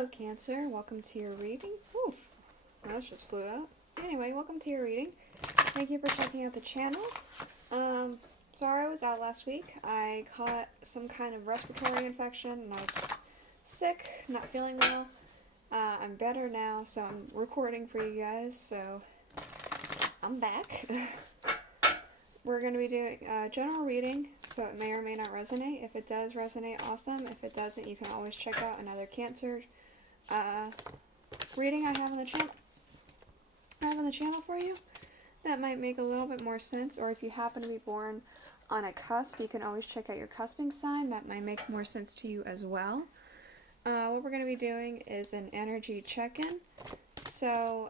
Hello, Cancer. Welcome to your reading. Ooh, that just flew out. Anyway, welcome to your reading. Thank you for checking out the channel. Sorry I was out last week. I caught some kind of respiratory infection and I was sick, not feeling well. I'm better now, so I'm recording for you guys, so I'm back. We're going to be doing a general reading, so it may or may not resonate. If it does resonate, awesome. If it doesn't, you can always check out another Cancer reading I have on the channel for you. That might make a little bit more sense, or if you happen to be born on a cusp, you can always check out your cusping sign. That might make more sense to you as well. What we're going to be doing is an energy check-in. So,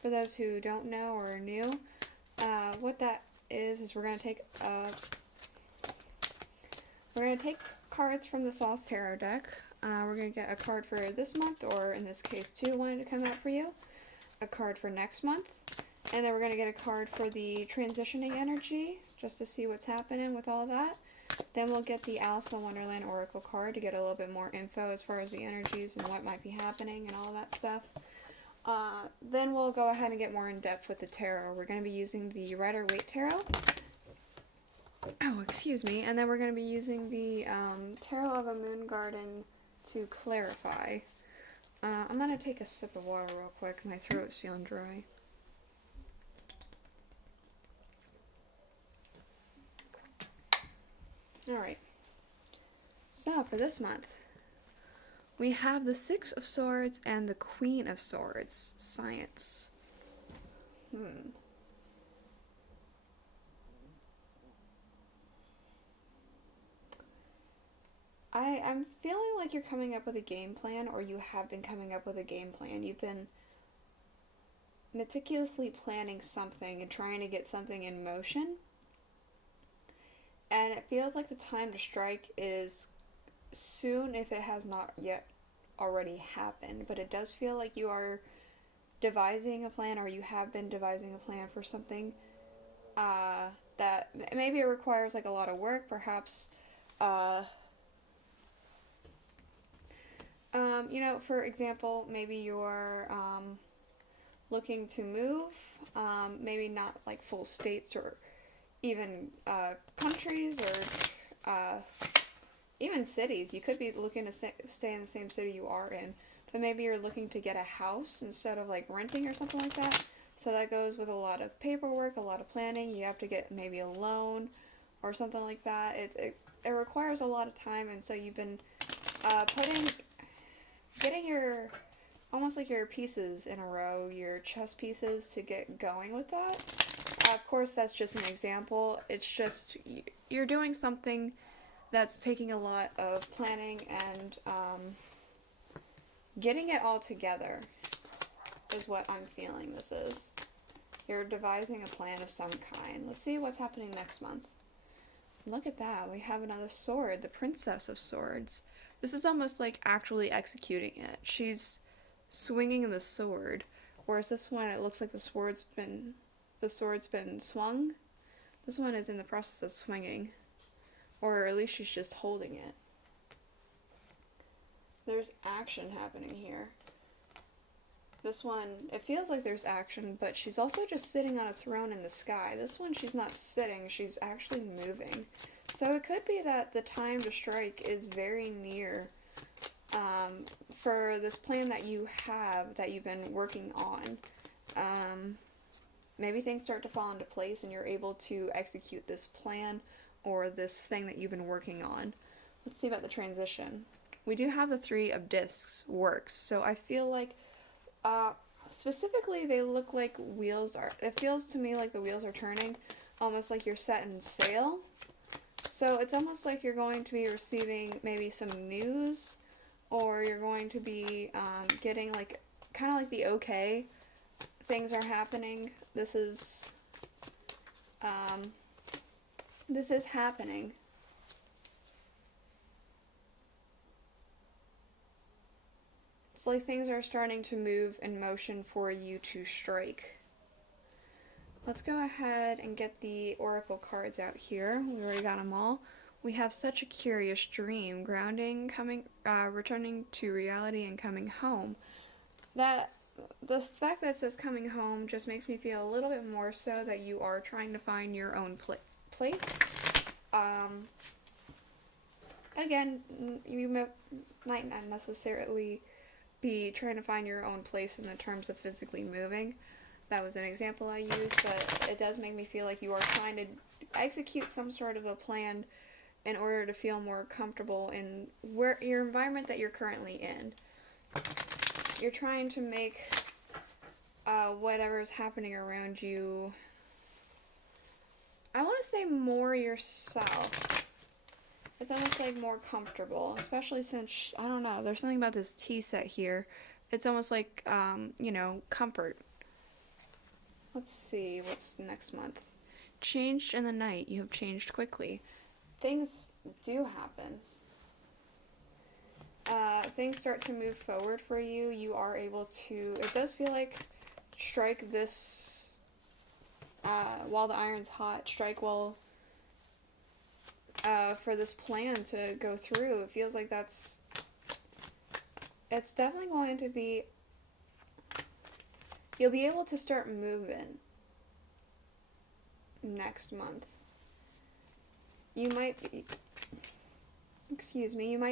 for those who don't know or are new, what that is we're going to take cards from the Thoth tarot deck. We're going to get a card for this month, or in this case two wanted to come out for you, a card for next month, and then we're going to get a card for the transitioning energy, just to see what's happening with all that. Then we'll get the Aleister Wonderland Oracle card to get a little bit more info as far as the energies and what might be happening and all that stuff. Then we'll go ahead and get more in depth with the tarot. We're going to be using the Rider-Waite tarot. Oh, excuse me. And then we're going to be using the Tarot of a Moon Garden to clarify. I'm going to take a sip of water real quick. My throat's feeling dry. Alright. So, for this month, we have the Six of Swords and the Queen of Swords. Science. I'm feeling like you're coming up with a game plan, or you have been coming up with a game plan. You've been meticulously planning something and trying to get something in motion. And it feels like the time to strike is soon, if it has not yet already happened. But it does feel like you are devising a plan, or you have been devising a plan for something that maybe it requires like a lot of work, perhaps. For example, maybe you're looking to move, maybe not like full states or even countries or even cities. You could be looking to stay in the same city you are in, but maybe you're looking to get a house instead of like renting or something like that. So that goes with a lot of paperwork, a lot of planning. You have to get maybe a loan or something like that. It requires a lot of time, and so you've been getting your, almost like your pieces in a row, your chess pieces to get going with that. Of course, that's just an example. It's just, you're doing something that's taking a lot of planning and getting it all together is what I'm feeling this is. You're devising a plan of some kind. Let's see what's happening next month. Look at that. We have another sword, the Princess of Swords. This is almost like actually executing it. She's swinging the sword. Whereas this one, it looks like the sword's been swung. This one is in the process of swinging. Or at least she's just holding it. There's action happening here. This one, it feels like there's action, but she's also just sitting on a throne in the sky. This one, she's not sitting, she's actually moving. So it could be that the time to strike is very near for this plan that you have, that you've been working on. Maybe things start to fall into place and you're able to execute this plan or this thing that you've been working on. Let's see about the transition. We do have the Three of Discs works, so I feel like specifically they look like wheels are, it feels to me like the wheels are turning, almost like you're setting sail. So it's almost like you're going to be receiving maybe some news, or you're going to be getting like, kind of like the okay, things are happening. This is happening. It's like things are starting to move in motion for you to strike. Let's go ahead and get the oracle cards out here. We already got them all. we have such a curious dream, grounding, returning to reality and coming home. That the fact that it says coming home just makes me feel a little bit more so that you are trying to find your own place. Um, Again, you might not necessarily be trying to find your own place in the terms of physically moving. That was an example I used, but it does make me feel like you are trying to execute some sort of a plan in order to feel more comfortable in your environment that you're currently in. You're trying to make whatever is happening around you, I want to say, more yourself. It's almost like more comfortable, especially since, I don't know, there's something about this tea set here. It's almost like, comfort. Let's see, what's next month? Changed in the night. You have changed quickly. Things do happen. Things start to move forward for you. You are able to, it does feel like, strike this, while the iron's hot, strike while, for this plan to go through. It feels like it's definitely going to be, you'll be able to start moving next month. You might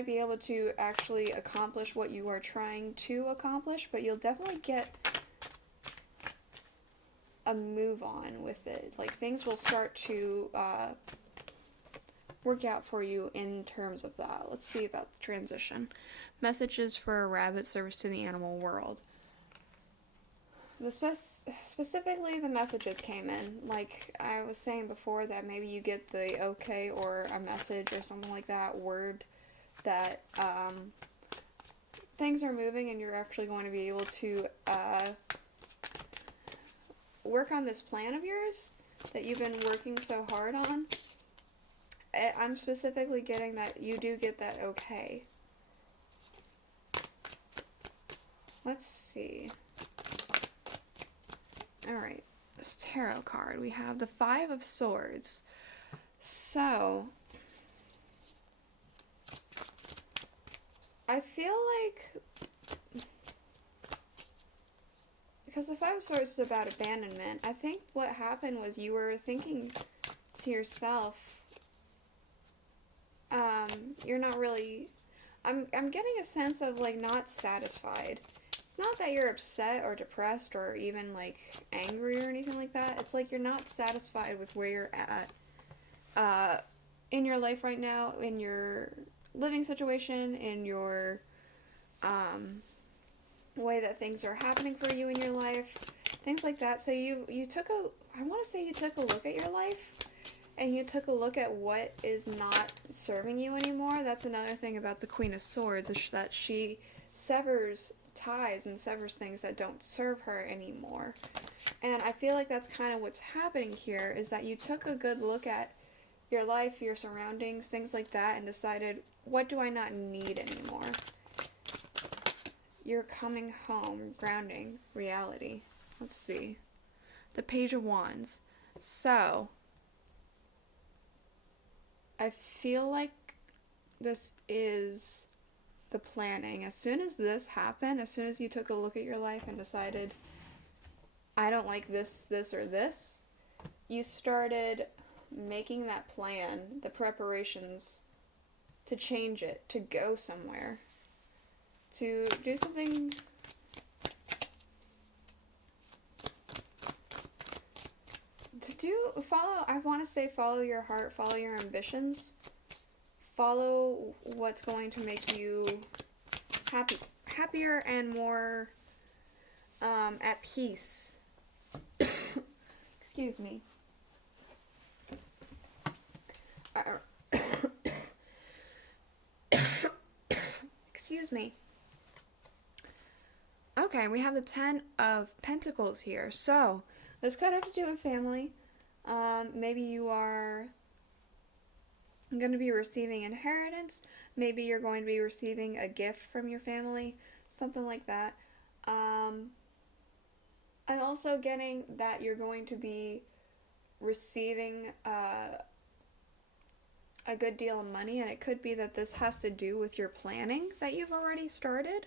be able to actually accomplish what you are trying to accomplish, but you'll definitely get a move on with it. Like, things will start to work out for you in terms of that. Let's see about the transition. Messages for a rabbit service to the animal world. Specifically, the messages came in. Like I was saying before, that maybe you get the okay or a message or something like that, word that things are moving and you're actually going to be able to work on this plan of yours that you've been working so hard on. I'm specifically getting that you do get that okay. Let's see. Alright, this tarot card. We have the Five of Swords. So, I feel like, because the Five of Swords is about abandonment, I think what happened was you were thinking to yourself, you're not really, I'm getting a sense of, like, not satisfied. It's not that you're upset or depressed or even, like, angry or anything like that. It's like you're not satisfied with where you're at in your life right now, in your living situation, in your way that things are happening for you in your life, things like that. So you took I want to say you took a look at your life, and you took a look at what is not serving you anymore. That's another thing about the Queen of Swords, is that she severs ties and severs things that don't serve her anymore. And I feel like that's kind of what's happening here, is that you took a good look at your life, your surroundings, things like that, and decided, what do I not need anymore? You're coming home, grounding, reality. Let's see. The Page of Wands. So, I feel like this is the planning. As soon as this happened, as soon as you took a look at your life and decided, I don't like this, this, or this, you started making that plan, the preparations to change it, to go somewhere, to do something, follow your heart, follow your ambitions, follow what's going to make you happier and more at peace. Excuse me. Excuse me. Okay, we have the Ten of Pentacles here. So, this could have to do with family. Maybe you are going to be receiving inheritance. Maybe you're going to be receiving a gift from your family. Something like that. I'm also getting that you're going to be receiving a a good deal of money, and it could be that this has to do with your planning that you've already started.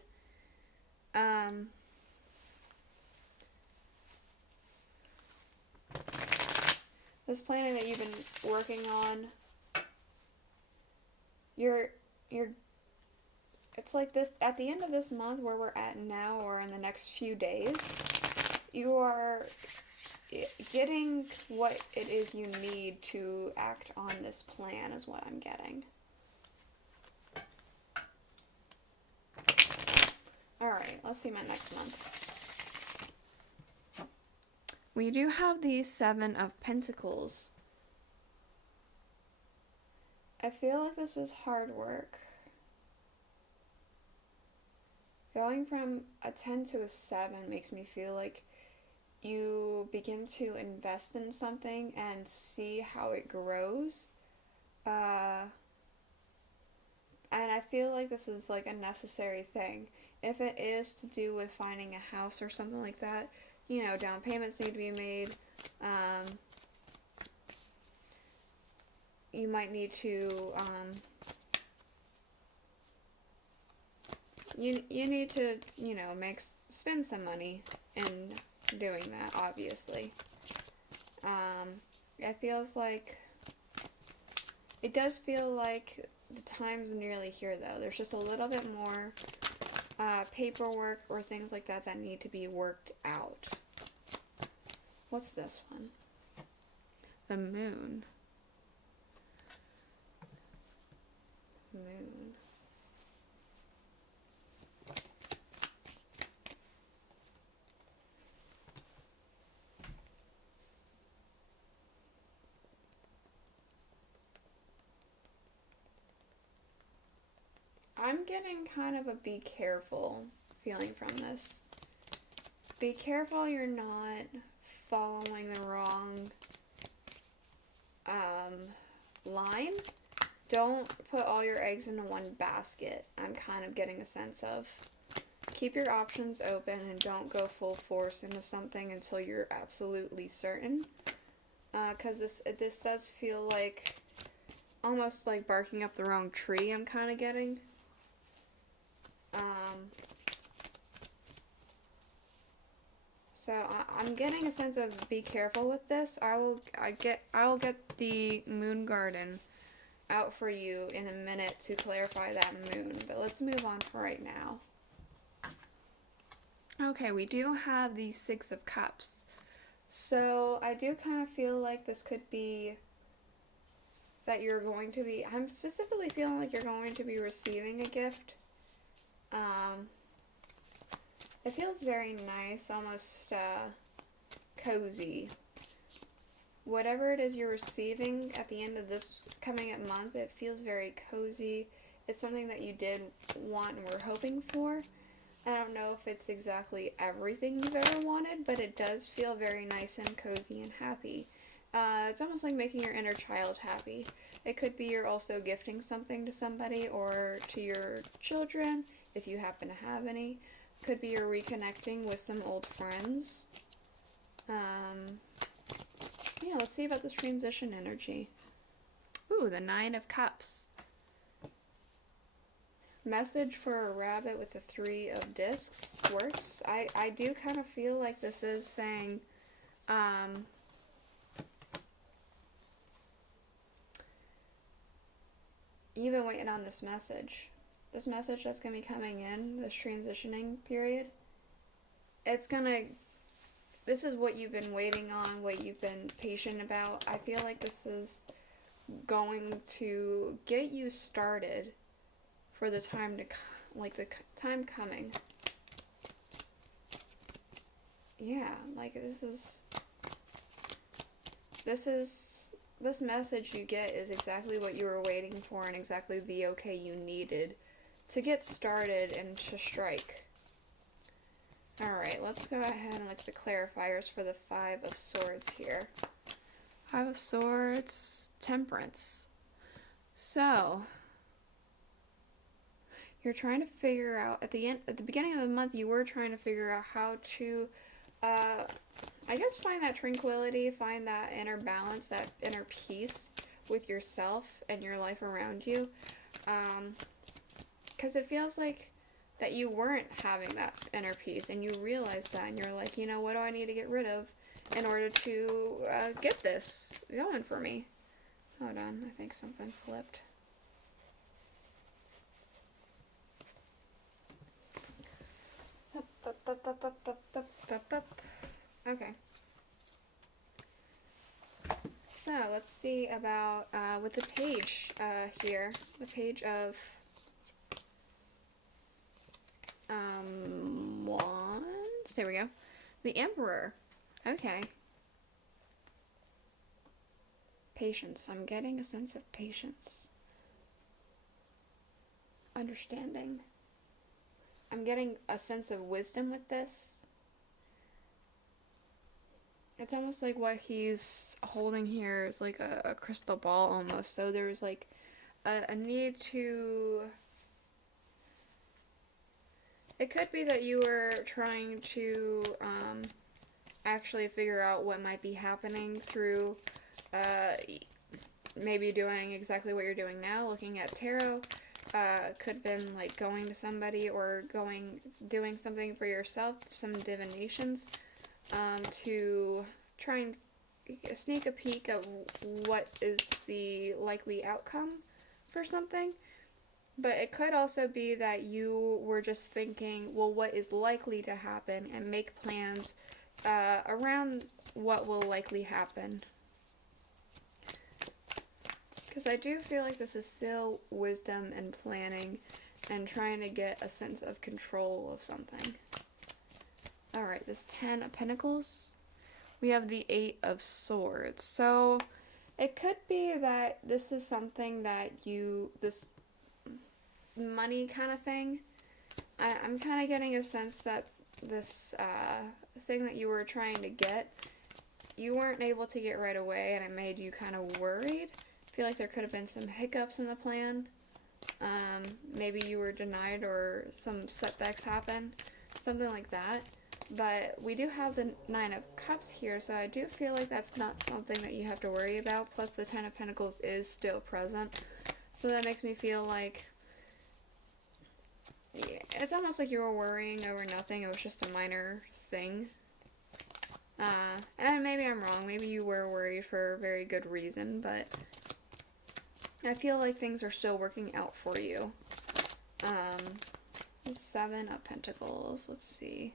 This planning that you've been working on, it's like this, at the end of this month where we're at now, or in the next few days, you are getting what it is you need to act on this plan, is what I'm getting. Alright, let's see my next month. We do have the Seven of Pentacles. I feel like this is hard work. Going from a 10 to a 7 makes me feel like you begin to invest in something and see how it grows. And I feel like this is like a necessary thing. If it is to do with finding a house or something like that, you know, down payments need to be made. You might need to, you need to, you know, spend some money in doing that, obviously. It feels like, it does feel like the time's nearly here, though. There's just a little bit more paperwork or things like that that need to be worked out. What's this one? The moon. Moon. I'm getting kind of a be careful feeling from this. Be careful you're not following the wrong line. Don't put all your eggs in one basket. I'm kind of getting a sense of. Keep your options open and don't go full force into something until you're absolutely certain. Because this does feel like almost like barking up the wrong tree, I'm kind of getting. So I'm getting a sense of be careful with this. I'll get the moon garden out for you in a minute to clarify that moon, but let's move on for right now. Okay, we do have the Six of Cups. So I do kind of feel like this could be that you're going to be, I'm specifically feeling like you're going to be receiving a gift. It feels very nice, almost cozy. Whatever it is you're receiving at the end of this coming up month, it feels very cozy. It's something that you did want and were hoping for. I don't know if it's exactly everything you've ever wanted, but it does feel very nice and cozy and happy. It's almost like making your inner child happy. It could be you're also gifting something to somebody or to your children, if you happen to have any. Could be you're reconnecting with some old friends. Yeah, let's see about this transition energy. Ooh, the Nine of Cups. Message for a rabbit with the Three of Discs works. I do kind of feel like this is saying, you've been waiting on this message. This message that's going to be coming in, this transitioning period, this is what you've been waiting on, what you've been patient about. I feel like this is going to get you started for the time to, like the time coming. Yeah, like this message you get is exactly what you were waiting for and exactly the okay you needed to get started and to strike. Alright, let's go ahead and look at the clarifiers for the Five of Swords here. Five of Swords, Temperance. So, you're trying to figure out, at the beginning of the month, you were trying to figure out how to, I guess, find that tranquility, find that inner balance, that inner peace with yourself and your life around you. Because it feels like that you weren't having that inner peace, and you realized that, and you're like, you know, what do I need to get rid of in order to get this going for me? Hold on, I think something flipped. Okay. So let's see about with the page here, the page of wands. There we go. The Emperor. Okay. Patience. I'm getting a sense of patience. Understanding. I'm getting a sense of wisdom with this. It's almost like what he's holding here is like a crystal ball almost. So there's like a need to... It could be that you were trying to actually figure out what might be happening through maybe doing exactly what you're doing now, looking at tarot. Could have been like going to somebody or doing something for yourself, some divinations, to try and sneak a peek at what is the likely outcome for something. But it could also be that you were just thinking, well, what is likely to happen, and make plans around what will likely happen. Because I do feel like this is still wisdom and planning and trying to get a sense of control of something. Alright, this 10 of Pentacles. We have the 8 of Swords. So it could be that this is something that this money kind of thing. I'm kind of getting a sense that this thing that you were trying to get, you weren't able to get right away, and it made you kind of worried. I feel like there could have been some hiccups in the plan. Maybe you were denied or some setbacks happened, something like that. But we do have the 9 of Cups here, so I do feel like that's not something that you have to worry about. Plus the 10 of Pentacles is still present. So that makes me feel like, yeah, it's almost like you were worrying over nothing. It was just a minor thing. And maybe I'm wrong. Maybe you were worried for a very good reason, but I feel like things are still working out for you. 7 of Pentacles. Let's see.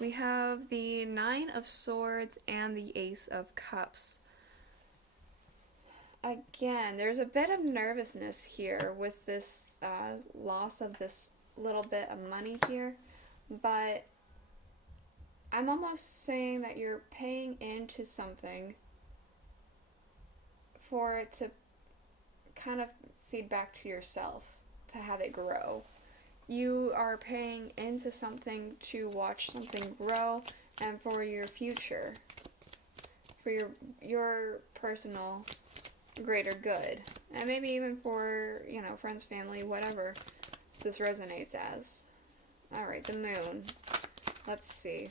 We have the 9 of Swords and the Ace of Cups. Again, there's a bit of nervousness here with this loss of this little bit of money here, but I'm almost saying that you're paying into something for it to kind of feed back to yourself, to have it grow. You are paying into something to watch something grow, and for your future, for your personal greater good, and maybe even for, you know, friends, family, whatever this resonates as. Alright, the Moon. Let's see.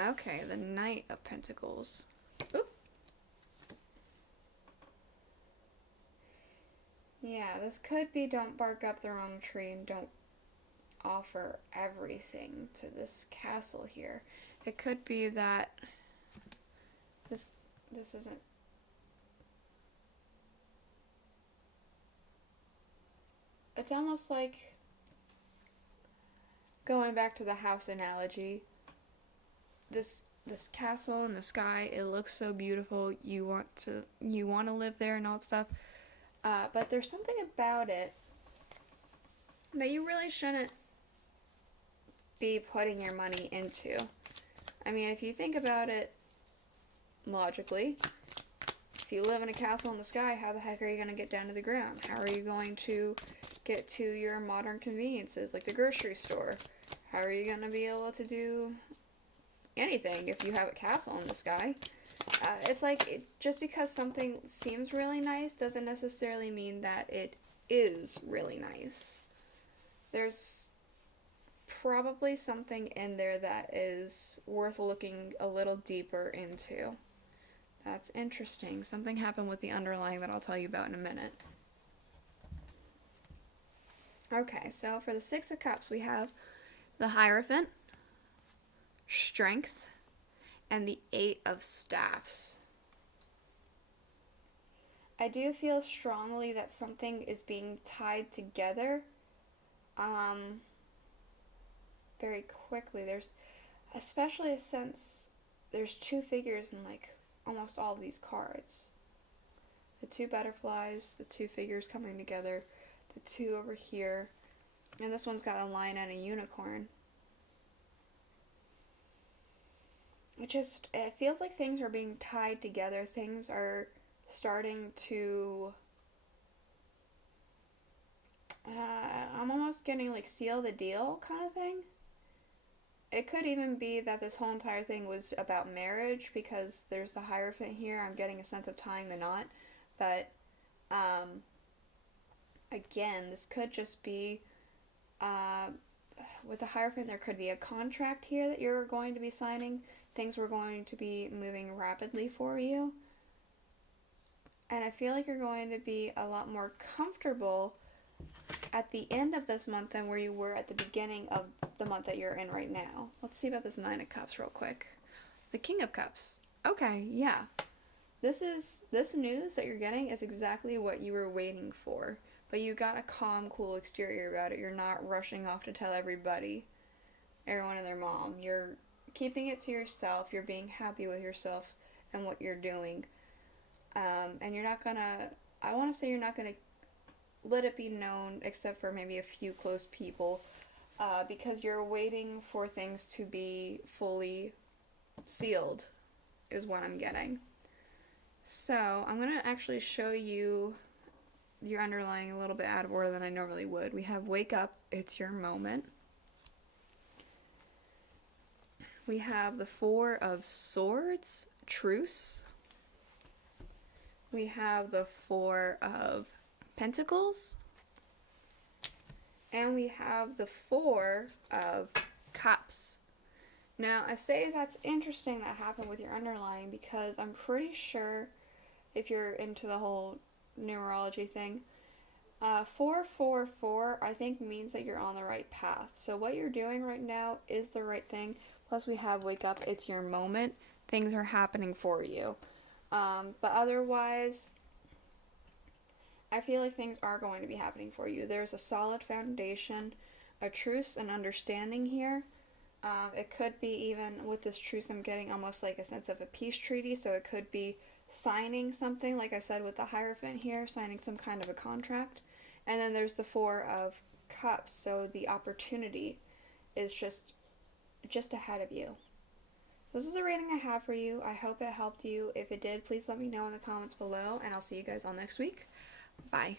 Okay, the Knight of Pentacles. Oop. Yeah, this could be don't bark up the wrong tree and don't offer everything to this castle here. It could be that this isn't... It's almost like going back to the house analogy. This castle in the sky, it looks so beautiful. You want to live there and all that stuff. But there's something about it that you really shouldn't be putting your money into. I mean, if you think about it logically, if you live in a castle in the sky, how the heck are you going to get down to the ground? How are you going to get to your modern conveniences like the grocery store? How are you going to be able to do anything if you have a castle in the sky? It's like, just because something seems really nice doesn't necessarily mean that it is really nice. There's probably something in there that is worth looking a little deeper into. That's interesting. Something happened with the underlying that I'll tell you about in a minute. Okay, so for the Six of Cups, we have the Hierophant, Strength, and the Eight of Staffs. I do feel strongly that something is being tied together very quickly. There's especially since there's two figures in like almost all of these cards. The two butterflies, the two figures coming together, the two over here, and this one's got a lion and a unicorn. It feels like things are being tied together. Things are starting to I'm almost getting like seal the deal kind of thing. It could even be that this whole entire thing was about marriage because there's the Hierophant here. I'm getting a sense of tying the knot. But again, this could just be with the Hierophant, there could be a contract here that you're going to be signing. Things were going to be moving rapidly for you. And I feel like you're going to be a lot more comfortable at the end of this month than where you were at the beginning of the month that you're in right now. Let's see about this Nine of Cups real quick. The King of Cups. Okay, yeah. This news that you're getting is exactly what you were waiting for. But you got a calm, cool exterior about it. You're not rushing off to tell everyone and their mom. You're keeping it to yourself. You're being happy with yourself and what you're doing. And you're not gonna, I want to say you're not gonna let it be known except for maybe a few close people, because you're waiting for things to be fully sealed, is what I'm getting. So I'm gonna actually show you your underlying a little bit out of order than I normally would. We have Wake Up, It's Your Moment. We have the Four of Swords, Truce. We have the Four of Pentacles. And we have the Four of Cups. Now, I say that's interesting that happened with your underlying because I'm pretty sure if you're into the whole numerology thing, 444 I think means that you're on the right path. So what you're doing right now is the right thing. Plus we have Wake Up, It's Your Moment. Things are happening for you. But otherwise, I feel like things are going to be happening for you. There's a solid foundation, a truce, and understanding here. It could be even with this truce, I'm getting almost like a sense of a peace treaty. So it could be signing something, like I said with the Hierophant here, signing some kind of a contract. And then there's the Four of Cups. So the opportunity is just ahead of you. This is the reading I have for you. I hope it helped you. If it did, please let me know in the comments below, and I'll see you guys all next week. Bye.